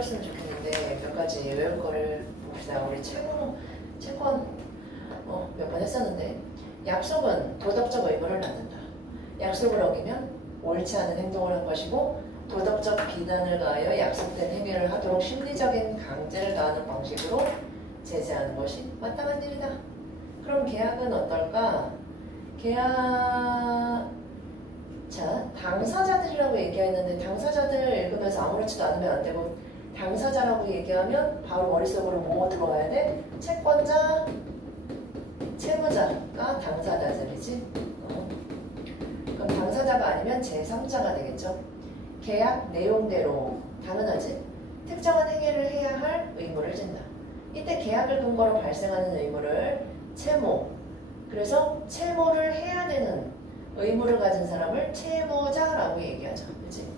풀었으면 좋겠는데 몇 가지 외울 거를 봅시다. 우리 채권 몇 번 했었는데 약속은 도덕적 의무를 낳는다. 약속을 어기면 옳지 않은 행동을 한 것이고 도덕적 비난을 가하여 약속된 행위를 하도록 심리적인 강제를 가하는 방식으로 제재하는 것이 마땅한 일이다. 그럼 계약은 어떨까? 계약... 자, 당사자들이라고 얘기했는데 당사자들을 읽으면서 아무렇지도 않으면 안 되고 당사자라고 얘기하면 바로 머릿속으로 뭐 들어와야 돼? 채권자, 채무자가 당사자들이지. 그럼 당사자가 아니면 제3자가 되겠죠. 계약 내용대로 당연하지. 특정한 행위를 해야 할 의무를 진다. 이때 계약을 근거로 발생하는 의무를 채무, 그래서 채무를 해야 되는 의무를 가진 사람을 채무자라고 얘기하죠. 그치?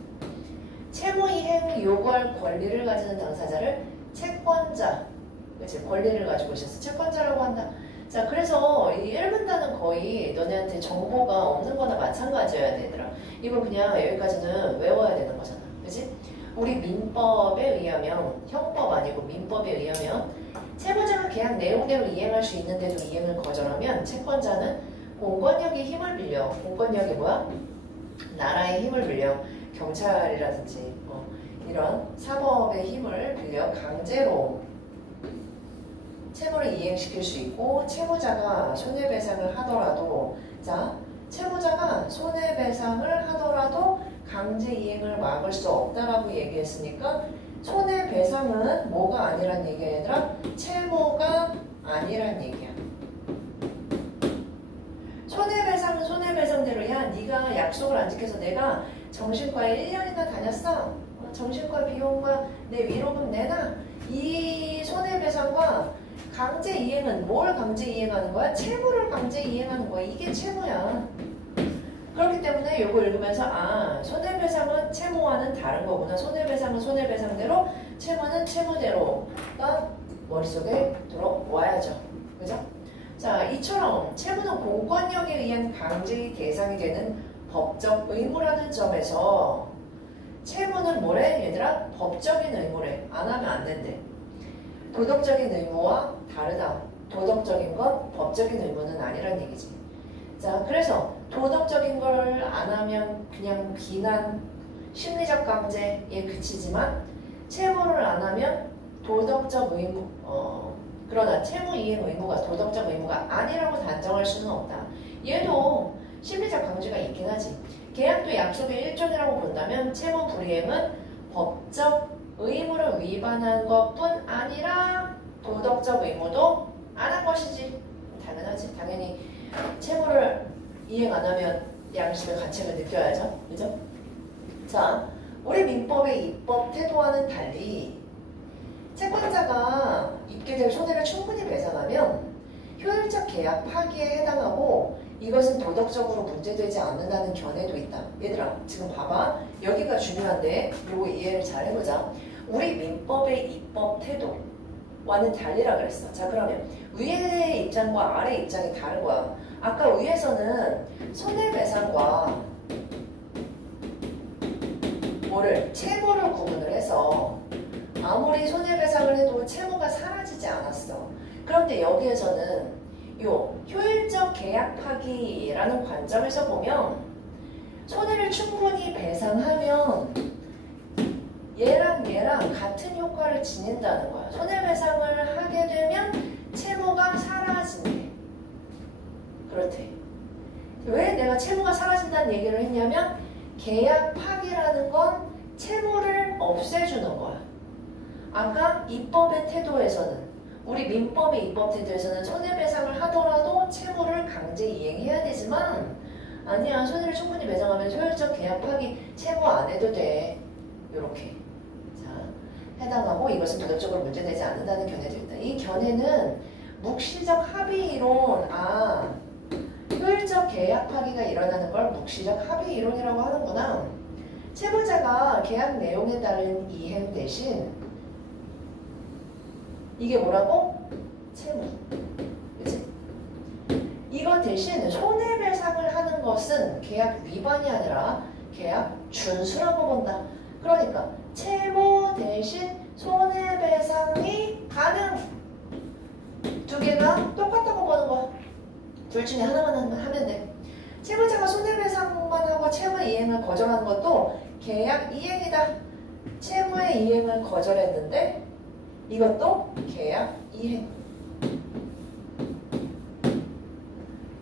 채무 이행을 요구할 권리를 가지는 당사자를 채권자, 그치? 권리를 가지고 있어서 채권자라고 한다. 자, 그래서 이 1분단은 거의 너네한테 정보가 없는 거나 마찬가지여야 되더라. 이거 그냥 여기까지는 외워야 되는 거잖아. 그치? 우리 민법에 의하면, 형법 아니고 민법에 의하면 채무자가 계약 내용대로 이행할 수 있는데도 이행을 거절하면 채권자는 공권력의 힘을 빌려. 공권력이 뭐야? 나라의 힘을 빌려. 경찰이라든지 이런 사법의 힘을 빌려 강제로 채무를 이행시킬 수 있고, 채무자가 손해배상을 하더라도, 자, 채무자가 손해배상을 하더라도 강제 이행을 막을 수 없다라고 얘기했으니까 손해배상은 뭐가 아니란 얘기야, 얘들아? 채무가 아니란 얘기야. 손해배상은 손해배상대로, 야, 네가 약속을 안 지켜서 내가 정신과에 1년이나 다녔어. 정신과 비용과 내 위로금 내놔. 이 손해배상과 강제 이행은 뭘 강제 이행하는 거야? 채무를 강제 이행하는 거야. 이게 채무야. 그렇기 때문에 이거 읽으면서 아, 손해배상은 채무와는 다른 거구나. 손해배상은 손해배상대로, 채무는 채무대로가 머릿속에 들어와야죠. 그죠? 자, 이처럼 채무는 공권력에 의한 강제의 대상이 되는 법적 의무라는 점에서 채무는 뭐래? 얘들아? 법적인 의무래. 안 하면 안 된대. 도덕적인 의무와 다르다. 도덕적인 건 법적인 의무는 아니란 얘기지. 자, 그래서 도덕적인 걸 안 하면 그냥 비난, 심리적 강제에 그치지만 채무를 안 하면 도덕적 의무, 그러나 채무 이행 의무가 도덕적 의무가 아니라고 단정할 수는 없다. 얘도 심리적 강제가 있긴 하지. 계약도 약속의 일종이라고 본다면 채무 불이행은 법적 의무를 위반한 것뿐 아니라 도덕적 의무도 안 한 것이지. 당연하지. 당연히 채무를 이행 안 하면 양심의 가책을 느껴야죠. 그죠? 자, 우리 민법의 입법 태도와는 달리 채권자가 입게 될 손해를 충분히 배상하면 효율적 계약 파기에 해당하고 이것은 도덕적으로 문제되지 않는다는 견해도 있다. 얘들아, 지금 봐봐. 여기가 중요한데 요거 이해를 잘 해보자. 우리 민법의 입법 태도와는 달리라 그랬어. 자, 그러면 위의 입장과 아래 입장이 다른 거야. 아까 위에서는 손해배상과 뭐를? 채무를 구분을 해서 아무리 손해배상을 해도 채무가 사라지지 않았어. 그런데 여기에서는 요 효율적 계약 파기라는 관점에서 보면 손해를 충분히 배상하면 얘랑 같은 효과를 지닌다는 거야. 손해배상을 하게 되면 채무가 사라진대. 그렇대. 왜 내가 채무가 사라진다는 얘기를 했냐면 계약 파기라는 건 채무를 없애주는 거야. 아까 입법의 태도에서는, 우리 민법의 입법 태도에서는 손해배상을 하더라도 채무를 강제 이행해야 되지만 아니야, 손해를 충분히 배상하면 효율적 계약 파기 채무 안 해도 돼. 요렇게 자, 해당하고 이것은 도덕적으로 문제되지 않는다는 견해도 있다. 이 견해는 묵시적 합의 이론, 효율적 계약 파기가 일어나는 걸 묵시적 합의 이론이라고 하는구나. 채무자가 계약 내용에 따른 이행 대신 이게 뭐라고? 채무. 그치? 이거 대신 손해배상을 하는 것은 계약 위반이 아니라 계약 준수라고 본다. 그러니까 채무 대신 둘 중에 하나만 하면 돼. 채무자가 손해배상만 하고 채무 이행을 거절하는 것도 계약 이행이다. 채무의 이행을 거절했는데 이것도 계약 이행.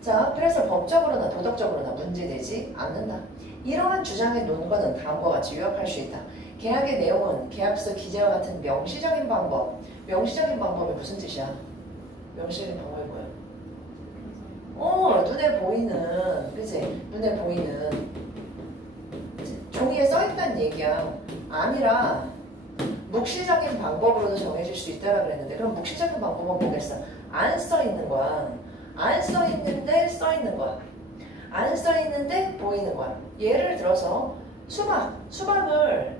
자, 그래서 법적으로나 도덕적으로나 문제되지 않는다. 이러한 주장의 논거는 다음과 같이 요약할 수 있다. 계약의 내용은 계약서 기재와 같은 명시적인 방법. 명시적인 방법이 무슨 뜻이야? 명시적인 방법이 뭐야? 눈에 보이는, 그치? 눈에 보이는 종이에 써있다는 얘기야. 아니라 묵시적인 방법으로도 정해질 수 있다고 그랬는데, 그럼 묵시적인 방법은 뭐겠어? 안 써있는 거야. 안 써있는데 써있는 거야. 안 써있는데 보이는 거야. 예를 들어서 수박을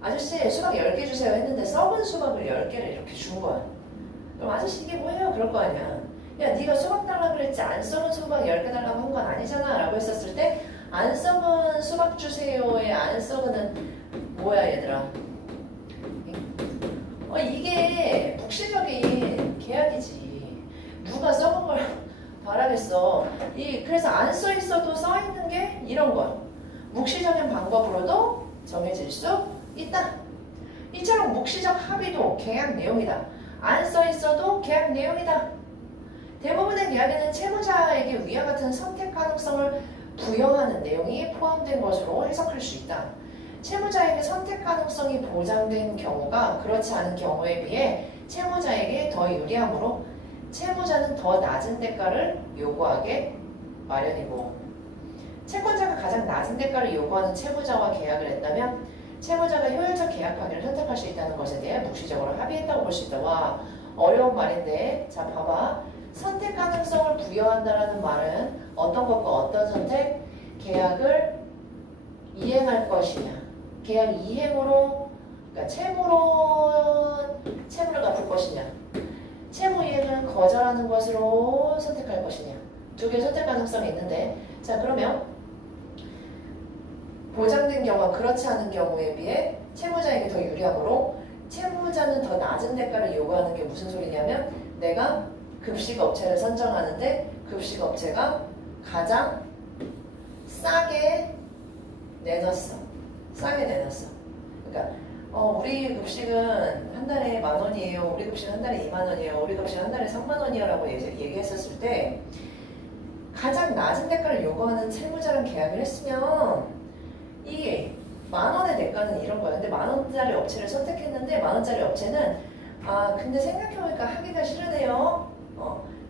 아저씨 수박 10개 주세요 했는데 썩은 수박을 10개를 이렇게 준 거야. 그럼 아저씨 이게 뭐예요? 그럴 거 아니야. 야, 네가 수박 달라고 그랬지 안 썩은 수박 10개 달라고 한 건 아니잖아 라고 했었을 때 안 썩은 수박 주세요의 안 썩은은 뭐야 얘들아? 이게 묵시적인 계약이지. 누가 썩은 걸 바라겠어. 그래서 안 써 있어도 써 있는 게 이런 거야. 묵시적인 방법으로도 정해질 수 있다. 이처럼 묵시적 합의도 계약 내용이다. 안 써 있어도 계약 내용이다. 대부분의 계약에는 채무자에게 위와 같은 선택 가능성을 부여하는 내용이 포함된 것으로 해석할 수 있다. 채무자에게 선택 가능성이 보장된 경우가 그렇지 않은 경우에 비해 채무자에게 더 유리하므로 채무자는 더 낮은 대가를 요구하게 마련이고, 채권자가 가장 낮은 대가를 요구하는 채무자와 계약을 했다면 채무자가 효율적 계약 파기를 선택할 수 있다는 것에 대해 묵시적으로 합의했다고 볼 수 있다. 와, 어려운 말인데, 자 봐봐. 선택 가능성을 부여한다라는 말은 어떤 것과 어떤 선택? 계약을 이행할 것이냐, 계약 이행으로, 그러니까 채무를 갚을 것이냐, 채무 이행을 거절하는 것으로 선택할 것이냐, 두 개의 선택 가능성이 있는데, 자 그러면 보장된 경우와 그렇지 않은 경우에 비해 채무자에게 더 유리하므로 채무자는 더 낮은 대가를 요구하는 게 무슨 소리냐면, 내가 급식 업체를 선정하는데 급식 업체가 가장 싸게 내놨어. 싸게 내놨어. 그러니까 우리 급식은 한 달에 10,000원이에요. 우리 급식은 한 달에 20,000원이에요. 우리 급식은 한 달에 30,000원이에요. 라고 얘기했었을 때 가장 낮은 대가를 요구하는 채무자랑 계약을 했으면 이 10,000원의 대가는 이런 거야. 근데 10,000원짜리 업체를 선택했는데 10,000원짜리 업체는 근데 생각해보니까 하기가 싫으네요.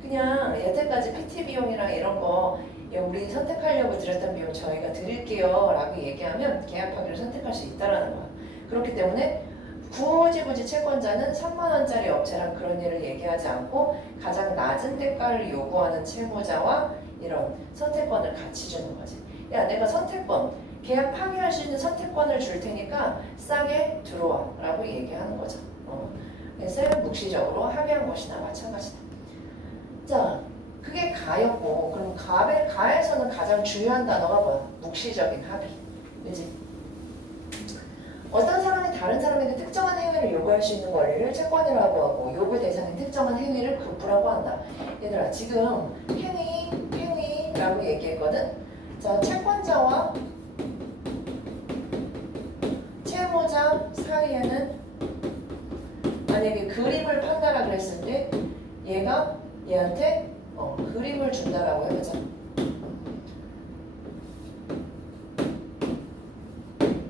그냥 여태까지 PT 비용이랑 이런 거 우리 선택하려고 드렸던 비용 저희가 드릴게요 라고 얘기하면 계약 파기를 선택할 수 있다는 거야. 그렇기 때문에 굳이 채권자는 30,000원짜리 업체랑 그런 일을 얘기하지 않고 가장 낮은 대가를 요구하는 채무자와 이런 선택권을 같이 주는 거지. 야, 내가 선택권, 계약 파기할 수 있는 선택권을 줄 테니까 싸게 들어와 라고 얘기하는 거죠. 그래서 묵시적으로 합의한 것이나 마찬가지다. 자, 그게 가였고, 그럼 가에서는 가장 중요한 단어가 뭐야? 묵시적인 합의. 그지? 어떤 사람이 다른 사람에게 특정한 행위를 요구할 수 있는 권리를 채권이라고 하고, 요구 대상인 특정한 행위를 급부라고 한다. 얘들아, 지금 행위라고 얘기했거든? 자, 채권자와 채무자 사이에는 만약에 그림을 판다라 그랬을 때 얘가 얘한테 그림을 준다라고 해보자.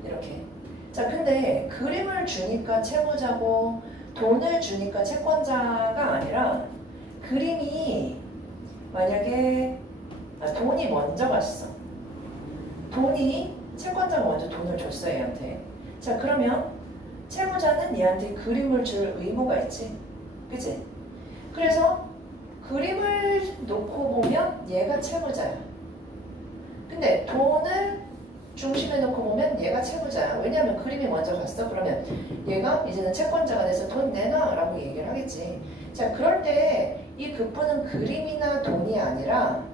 이렇게. 자, 근데 그림을 주니까 채무자고 돈을 주니까 채권자가 아니라 그림이 만약에 돈이 먼저 갔어. 돈이 채권자가 먼저 돈을 줬어 얘한테. 자, 그러면 채무자는 얘한테 그림을 줄 의무가 있지. 그치? 그래서 그림을 놓고 보면 얘가 채무자야. 근데 돈을 중심에 놓고 보면 얘가 채무자야. 왜냐하면 그림이 먼저 갔어. 그러면 얘가 이제는 채권자가 돼서 돈 내놔 라고 얘기를 하겠지. 자, 그럴 때 이 급부는 그림이나 돈이 아니라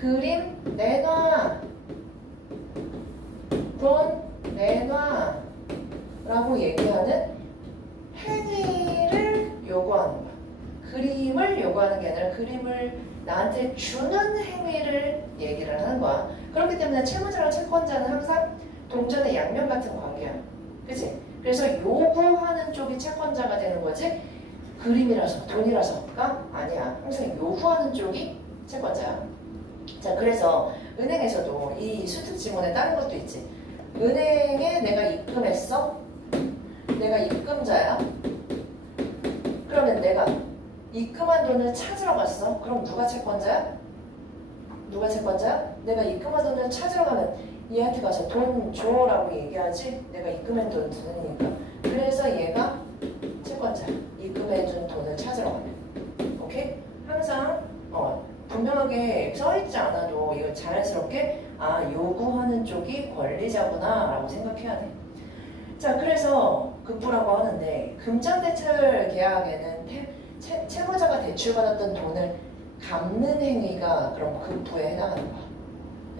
그림 내놔, 돈 내놔 라고 얘기하는 행위를 요구하는 거야. 그림을 요구하는 게 아니라 그림을 나한테 주는 행위를 얘기를 하는 거야. 그렇기 때문에 채무자랑 채권자는 항상 동전의 양면 같은 관계야. 그치? 그래서 요구하는 쪽이 채권자가 되는 거지 그림이라서 돈이라서가 아니야. 항상 요구하는 쪽이 채권자야. 자, 그래서 은행에서도 이 수특 지문에 다른 것도 있지. 은행에 내가 입금했어? 내가 입금자야? 그러면 내가 입금한 돈을 찾으러 갔어? 그럼 누가 채권자야? 누가 채권자야? 내가 입금한 돈을 찾으러 가면 얘한테 가서 돈 줘라고 얘기하지? 내가 입금한 돈 드으니까. 그래서 얘가 채권자야. 입금해준 돈을 찾으러 가면. 오케이? 항상 분명하게 써있지 않아도 이거 자연스럽게 요구하는 쪽이 권리자구나 라고 생각해야 돼. 자, 그래서 급부라고 하는데 금전대출 계약에는 채무자가 대출받았던 돈을 갚는 행위가 그럼 급부에 해당하는 거야.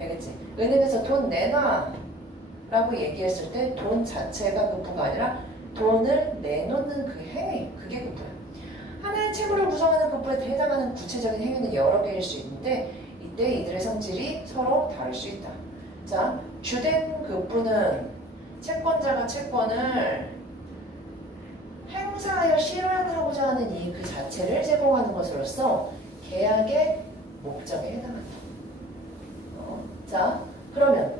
알겠지? 은행에서 돈 내놔 라고 얘기했을 때 돈 자체가 급부가 아니라 돈을 내놓는 그 행위, 그게 급부야. 하나의 채무를 구성하는 급부에 해당하는 구체적인 행위는 여러 개일 수 있는데 이때 이들의 성질이 서로 다를 수 있다. 자, 주된 급부는 채권자가 채권을 행사하여 실현하고자 하는 이 그 자체를 제공하는 것으로서 계약의 목적에 해당한다. 자, 그러면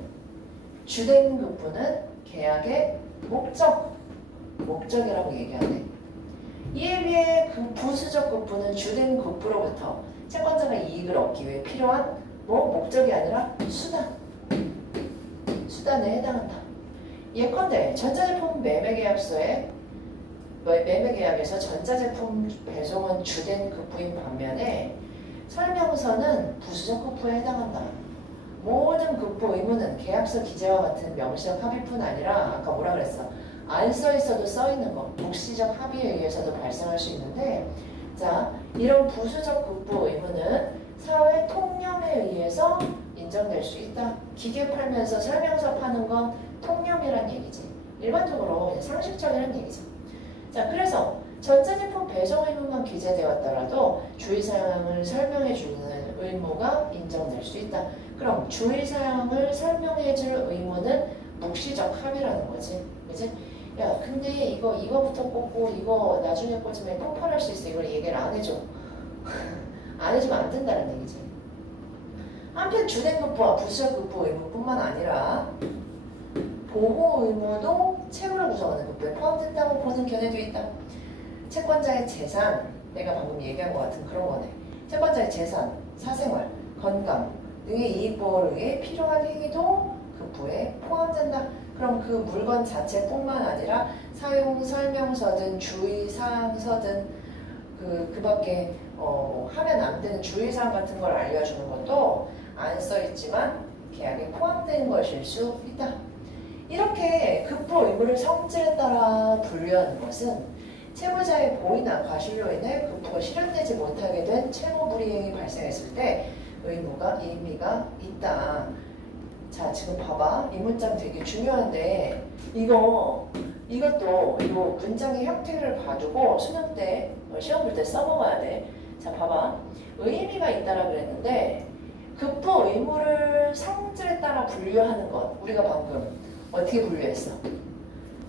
주된 급부는 계약의 목적이라고 얘기하네. 이에 비해 그 부수적 급부는 주된 급부로부터 채권자가 이익을 얻기 위해 필요한 목적이 아니라 수단에 해당한다. 예컨대 전자제품 매매계약에서 전자제품 배송은 주된 급부인 반면에 설명서는 부수적 급부에 해당한다. 모든 급부 의무는 계약서 기재와 같은 명시적 합의뿐 아니라 아까 뭐라 그랬어? 안 써있어도 써있는 거, 묵시적 합의에 의해서도 발생할 수 있는데 자, 이런 부수적 급부 의무는 사회 통념에 의해서 인정될 수 있다. 기계 팔면서 설명서 파는 건 통념이란 얘기지. 일반적으로 상식적이란 얘기죠. 자, 그래서 전자제품 배송 의무만 기재되었더라도 주의사항을 설명해주는 의무가 인정될 수 있다. 그럼 주의사항을 설명해줄 의무는 묵시적 합의라는 거지. 그치? 야, 근데 이거부터 꽂고 이거 나중에 꽂으면 폭발할 수 있어. 이걸 얘기를 안 해줘. 안 해주면 안 된다는 얘기지. 한편 주된 급부와 부수적 급부 의무뿐만 아니라 보호 의무도 채무를 구성하는 급부에 포함된다고 보는 견해도 있다. 채권자의 재산, 내가 방금 얘기한 것 같은 그런 거네. 채권자의 재산, 사생활, 건강 등의 이익 보호를 위해 필요한 행위도 급부에 포함된다. 그럼 그 물건 자체뿐만 아니라 사용 설명서든 주의사항서든 그 밖에 하면 안 되는 주의사항 같은 걸 알려주는 것도 안 써있지만 계약에 포함된 것일 수 있다. 이렇게 급부 의무를 성질에 따라 분류하는 것은 채무자의 고의나 과실로 인해 급부가 실현되지 못하게 된 채무 불이행이 발생했을 때 의미가 있다. 자, 지금 봐봐. 이 문장 되게 중요한데 이것도 이 문장의 형태를 봐두고 수능 때 시험 볼 때 써먹어야 돼. 자, 봐봐. 의미가 있다라 그랬는데 급부 의무를 성질에 따라 분류하는 것 우리가 방금 어떻게 분류했어?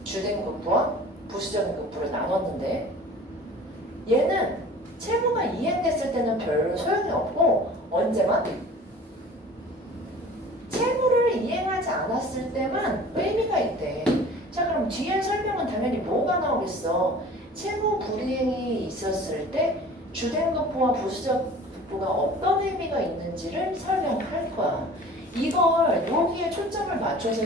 주된 급부와 부수적인 급부를 나눴는데 얘는 채무가 이행됐을 때는 별로 소용이 없고 언제만? 채무를 이행하지 않았을 때만 의미가 있대. 자, 그럼 뒤에 설명은 당연히 뭐가 나오겠어? 채무 불이행이 있었을 때 주된 급부와 부수적 급부가 어떤 의미가 있는지를 설명할 거야. 이걸 여기에 초점을 맞춰서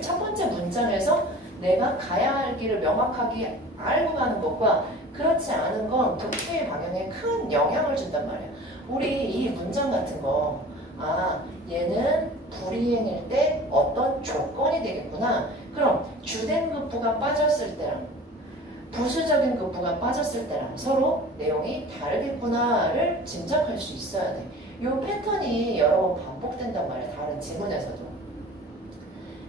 첫 번째 문장에서 내가 가야 할 길을 명확하게 알고 가는 것과 그렇지 않은 건 독해의 방향에 큰 영향을 준단 말이야. 우리 이 문장 같은 거 얘는 불이행일 때 어떤 조건이 되겠구나. 그럼 주된 급부가 빠졌을 때랑 부수적인 급부가 빠졌을 때랑 서로 내용이 다르겠구나를 짐작할 수 있어야 돼. 이 패턴이 여러 번 반복된단 말이야. 다른 지문에서도.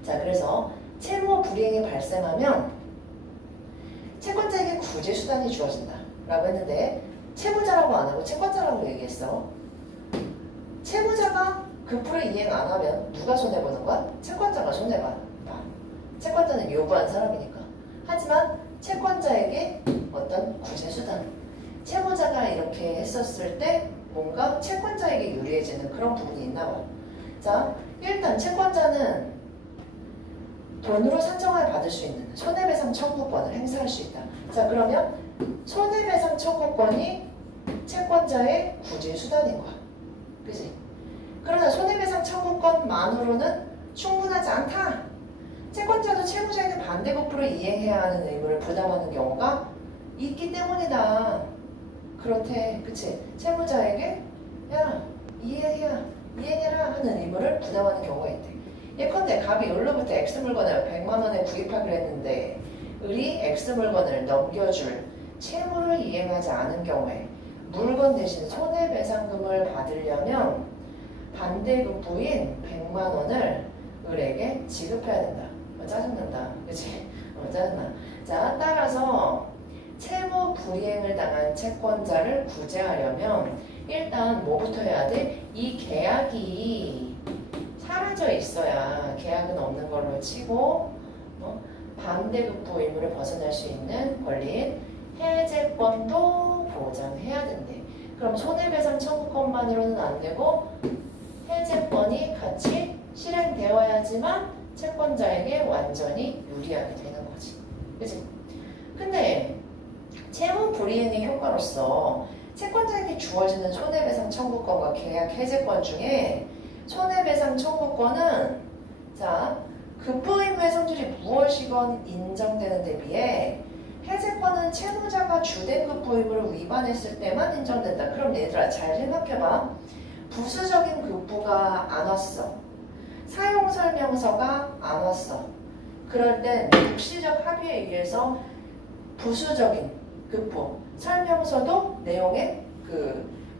자, 그래서 채무 불이행이 발생하면 채권자에게 구제수단이 주어진다 라고 했는데 채무자라고 안 하고 채권자라고 얘기했어. 채무자가 급부를 이행 안 하면 누가 손해보는 거야? 채권자가 손해봐. 채권자는 요구한 사람이니까. 하지만 채권자에게 어떤 구제수단, 채무자가 이렇게 했었을 때 뭔가 채권자에게 유리해지는 그런 부분이 있나 봐. 자, 일단 채권자는 돈으로 산정을 받을 수 있는 손해배상 청구권을 행사할 수 있다. 자, 그러면 손해배상 청구권이 채권자의 구제수단인 거야. 그지? 그러나 손해배상 청구권만으로는 충분하지 않다. 채권자도 채무자에게 반대급부를 이행해야 하는 의무를 부담하는 경우가 있기 때문이다. 그렇대. 그치? 채무자에게 야, 이행해라 하는 의무를 부담하는 경우가 있대. 예컨대 갑이 을로부터 X 물건을 100만 원에 구입하기로 했는데 을이 X 물건을 넘겨줄 채무를 이행하지 않은 경우에 물건 대신 손해배상금을 받으려면 반대급부인 100만 원을 을에게 지급해야 된다. 짜증난다. 그치? 짜증나. 자, 따라서 채무 불이행을 당한 채권자를 구제하려면 일단 뭐부터 해야 돼? 이 계약이 사라져 있어야 계약은 없는 걸로 치고 반대급부 의무를 벗어날 수 있는 권리인 해제권도 보장해야 된대. 그럼 손해배상 청구권만으로는 안 되고 해제권이 같이 실행되어야지만 채권자에게 완전히 유리하게 되는 거지. 그치? 근데 채무 불이행의 효과로서 채권자에게 주어지는 손해배상 청구권과 계약 해제권 중에 손해배상 청구권은 자, 급부 의무의 성질이 무엇이건 인정되는 데 비해 해제권은 채무자가 주된 급부 의무를 위반했을 때만 인정된다. 그럼 얘들아 잘 생각해봐. 부수적인 급부가 안 왔어. 사용설명서가 안 왔어. 그럴 땐 묵시적 합의에 의해서 부수적인 급부 설명서도 내용에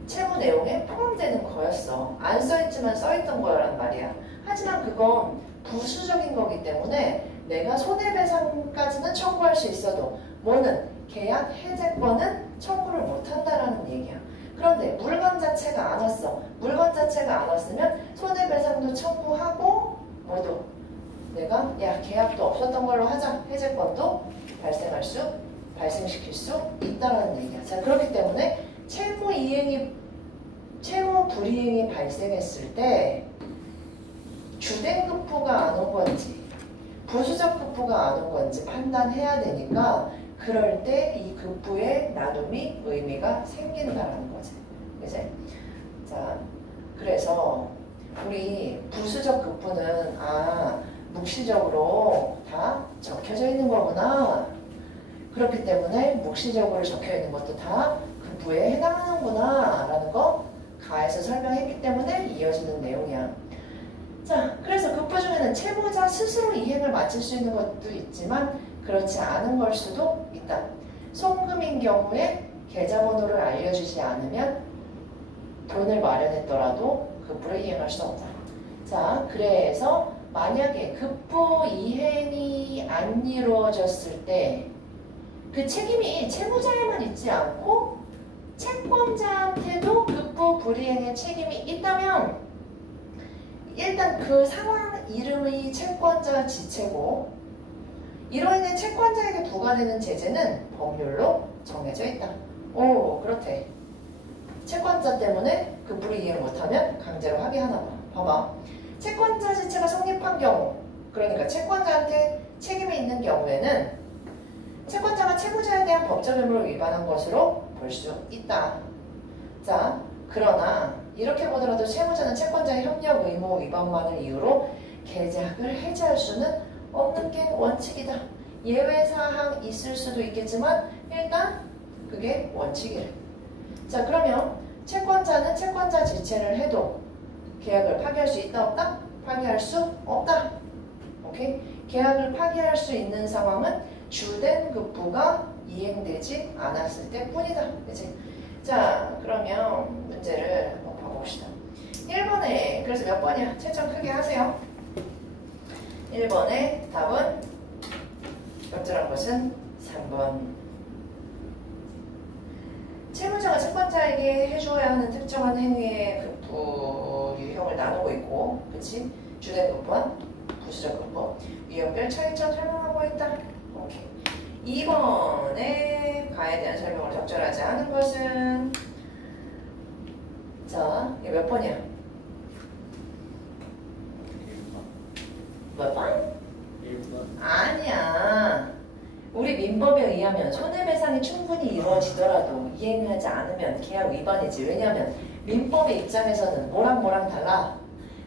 채무 내용에 포함되는 거였어. 안 써있지만 써있던 거란 말이야. 하지만 그건 부수적인 거기 때문에 내가 손해배상까지는 청구할 수 있어도 뭐는 계약 해제권은 청구를 못한다라는 얘기야. 그런데 물건 자체가 안 왔어. 물건 자체가 안 왔으면 손해배상도 청구하고 뭐도 내가 야 계약도 없었던 걸로 하자. 해제권도 발생시킬 수 있다라는 얘기야. 자, 그렇기 때문에 채무 불이행이 발생했을 때 주된 급부가 안 온 건지 부수적 급부가 안 온 건지 판단해야 되니까 그럴 때 이 급부의 나눔이 의미가 생긴다라는 거지. 그치? 자, 그래서 우리 부수적 급부는 묵시적으로 다 적혀져 있는 거구나. 그렇기 때문에 묵시적으로 적혀 있는 것도 다 급부에 해당하는구나 라는 거 가에서 설명했기 때문에 이어지는 내용이야. 자, 그래서 급부 중에는 채무자 스스로 이행을 마칠 수 있는 것도 있지만 그렇지 않은 걸 수도 있다. 송금인 경우에 계좌번호를 알려주지 않으면 돈을 마련했더라도 급부를 이행할 수 없다. 자, 그래서 만약에 급부 이행이 안 이루어졌을 때 그 책임이 채무자에만 있지 않고 채권자한테도 급부 불이행의 책임이 있다면 일단 그 상황 이름의 채권자 지체고 이로 인해 채권자에게 부과되는 제재는 법률로 정해져 있다. 오, 그렇대. 채권자 때문에 급부를 이행 못하면 강제로 합의하나 봐. 봐봐. 채권자 지체가 성립한 경우, 그러니까 채권자한테 책임이 있는 경우에는 채권자가 채무자에 대한 법적 의무를 위반한 것으로 볼 수 있다. 자, 그러나 이렇게 보더라도 채무자는 채권자의 협력 의무 위반만을 이유로 계약을 해지할 수는 없는 게 원칙이다. 예외사항 있을 수도 있겠지만 일단 그게 원칙이래. 자, 그러면 채권자는 채권자 지체를 해도 계약을 파기할 수 있다 없다? 파기할 수 없다. 오케이? 계약을 파기할 수 있는 상황은 주된 급부가 이행되지 않았을 때뿐이다. 그치? 자, 그러면 문제를 한번 봐봅시다. 1번에 그래서 몇 번이야? 채점 크게 하세요. 1번의 답은 적절한 것은 3번. 채무자가 채권자에게 해줘야 하는 특정한 행위의 급부 두 유형을 나누고 있고, 그치? 주된급과 부수적급법. 유형별 차이점 설명하고 있다. 오케이. 2번에 가에 대한 설명을 적절하지 않은 것은, 자, 이게 몇 번이야? 몇 번? 1번. 아니야. 우리 민법에 의하면 손해배상이 충분히 이루어지더라도 이행하지 않으면 계약 위반이지. 왜냐하면 민법의 입장에서는 뭐랑 달라.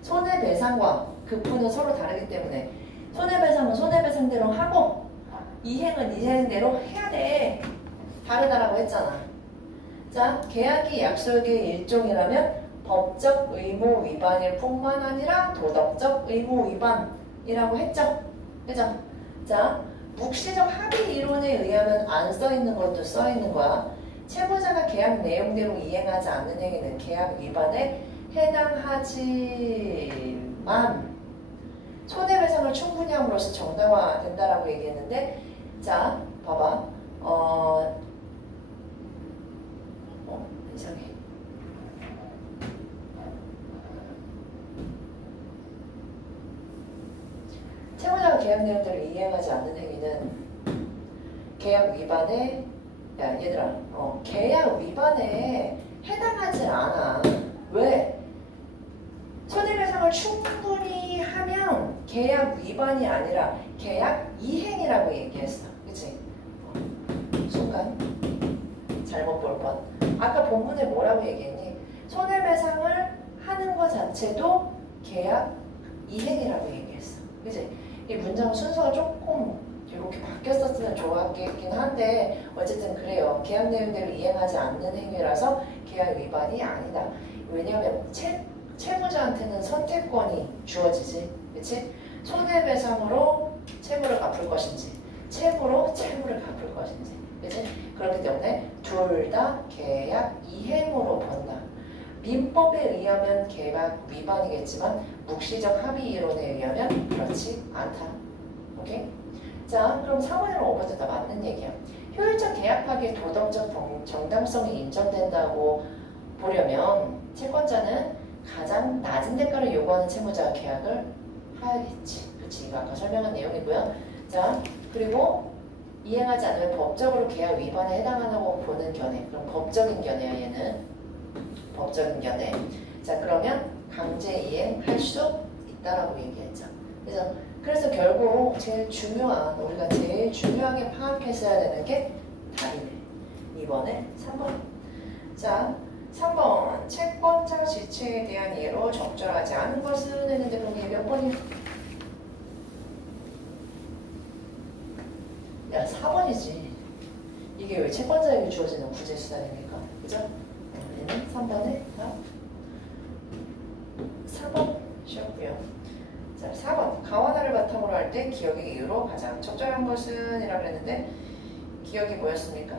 손해배상과 급부는 서로 다르기 때문에 손해배상은 손해배상대로 하고 이행은 이행대로 해야 돼. 다르다라고 했잖아. 자, 계약이 약속의 일종이라면 법적 의무 위반일 뿐만 아니라 도덕적 의무 위반이라고 했죠. 그죠? 자, 묵시적 합의 이론에 의하면 안 써있는 것도 써있는 거야. 채무자가 계약 내용대로 이행하지 않는 행위는 계약 위반에 해당하지만 손해배상을 충분히 함으로써 정당화된다라고 얘기했는데, 자, 봐봐. 이상해. 채무자가 계약 내용대로 이행하지 않는 행위는 계약 위반에, 야 얘들아, 계약 위반에 해당하지 않아. 왜? 손해배상을 충분히 하면 계약 위반이 아니라 계약 이행이라고 얘기했어. 그치? 순간 잘못 볼 뻔. 아까 본문에 뭐라고 얘기했니? 손해배상을 하는 것 자체도 계약 이행이라고 얘기했어. 그치? 이 문장 순서가 조금 이렇게 바뀌었었으면 좋았겠긴 한데 어쨌든 그래요. 계약 내용대로 이행하지 않는 행위라서 계약 위반이 아니다. 왜냐하면 채무자한테는 선택권이 주어지지. 그치? 손해배상으로 채무를 갚을 것인지 채무로 채무를 갚을 것인지. 그치? 그렇기 때문에 둘 다 계약 이행으로 본다. 민법에 의하면 계약 위반이겠지만 묵시적 합의 이론에 의하면 그렇지 않다. 오케이? 자, 그럼 4번이랑 5번도 다 맞는 얘기야. 효율적 계약 파기의 도덕적 정당성이 인정된다고 보려면 채권자는 가장 낮은 대가를 요구하는 채무자와 계약을 하야겠지. 그치? 이거 아까 설명한 내용이고요. 자, 그리고 이행하지 않으면 법적으로 계약 위반에 해당한다고 보는 견해. 그럼 법적인 견해야, 얘는. 법적인 견해. 자, 그러면 강제 이행할 수 있다라고 얘기했죠. 그래서 결국 제일 중요한, 우리가 제일 중요하게 파악했어야 되는 게 답이네. 2번에 3번. 자, 3번. 채권자 지체에 대한 이해로 적절하지 않은 것은 했는데 그럼 이게 몇 번이야? 야, 4번이지. 이게 왜 채권자에게 주어지는 구제수단입니까? 그죠? 얘는 3번에 답. 4번 쉬었고요. 자, 4번. 가와나를 바탕으로 할 때 기억의 이유로 가장 적절한 것은 이라고 그랬는데 기억이 뭐였습니까?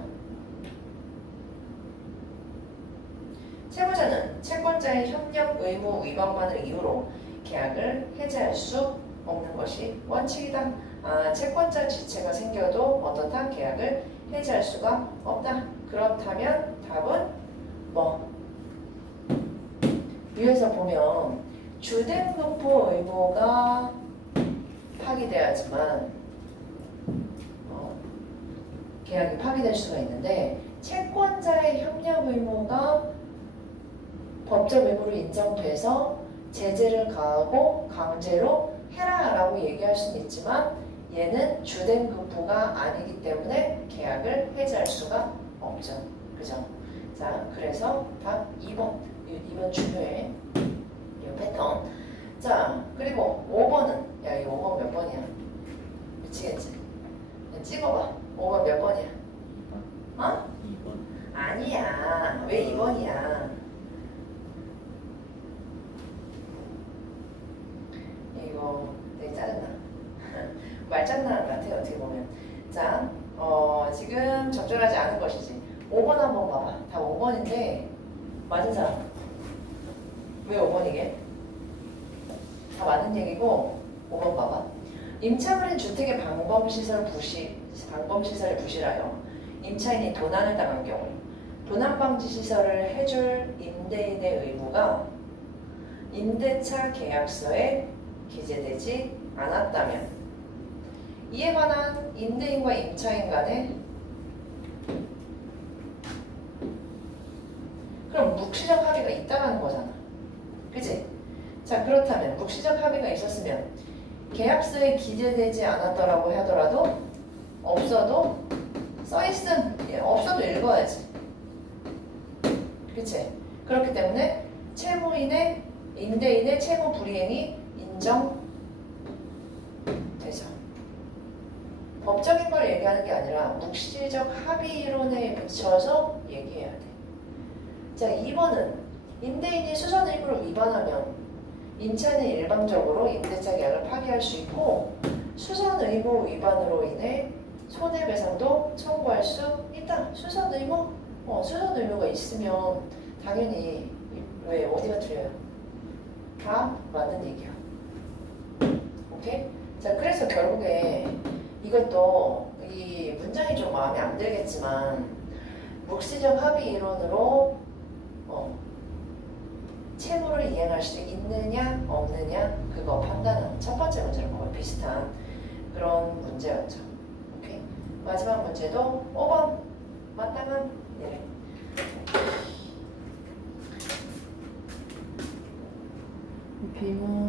채무자는 채권자의 협력 의무 위반만을 이유로 계약을 해지할 수 없는 것이 원칙이다. 채권자 지체가 생겨도 어떻다? 계약을 해지할 수가 없다. 그렇다면 답은 뭐? 위에서 보면 주된급부 의무가 파기돼야지만 계약이 파기될 수가 있는데 채권자의 협력 의무가 법적 의무로 인정돼서 제재를 가하고 강제로 해라라고 얘기할 수는 있지만 얘는 주된급부가 아니기 때문에 계약을 해지할 수가 없죠. 그죠? 자, 그래서 답 2번. 2번 중요해. 이 패턴. 자, 그리고 5번은, 야, 이 5번 몇 번이야? 미치겠지? 찍어봐. 5번 몇 번이야? 2번. 어? 2번. 아니야. 왜 2번이야? 이거 되게 짜증나. 말장난 같아요, 어떻게 보면. 자, 지금 적절하지 않은 것이지. 5번 한번 봐봐. 다 5번인데, 맞은 사람. 왜 5번이게? 다 맞는 얘기고, 5번 봐봐. 임차물인 주택의 방범시설을 부실하여 임차인이 도난을 당한 경우 도난방지 시설을 해줄 임대인의 의무가 임대차 계약서에 기재되지 않았다면 이에 관한 임대인과 임차인 간에 그럼 묵시적 합의가 있다는 거잖아. 그치? 자, 그렇다면 묵시적 합의가 있었으면 계약서에 기재되지 않았더라고 하더라도 없어도 써있음, 없어도 읽어야지. 그치? 그렇기 때문에 채무인의 임대인의 채무 불이행이 인정되죠. 법적인 걸 얘기하는 게 아니라 묵시적 합의 이론에 비춰서 얘기해야 돼. 자, 2번은 임대인이 수선 의무를 위반하면 임차인은 일방적으로 임대차 계약을 파기할 수 있고 수선 의무 위반으로 인해 손해배상도 청구할 수 있다. 수선 의무? 수선 의무가 있으면 당연히 왜 어디가 틀려요? 다 맞는 얘기야. 오케이? 자, 그래서 결국에 이것도 이 문장이 좀 마음에 안 들겠지만 묵시적 합의 이론으로 채무를 이행할 수 있느냐 없느냐 그거 판단하는 첫 번째 문제랑 거의 비슷한 그런 문제였죠. 오케이? 마지막 문제도 5번 마땅한 예래. 비문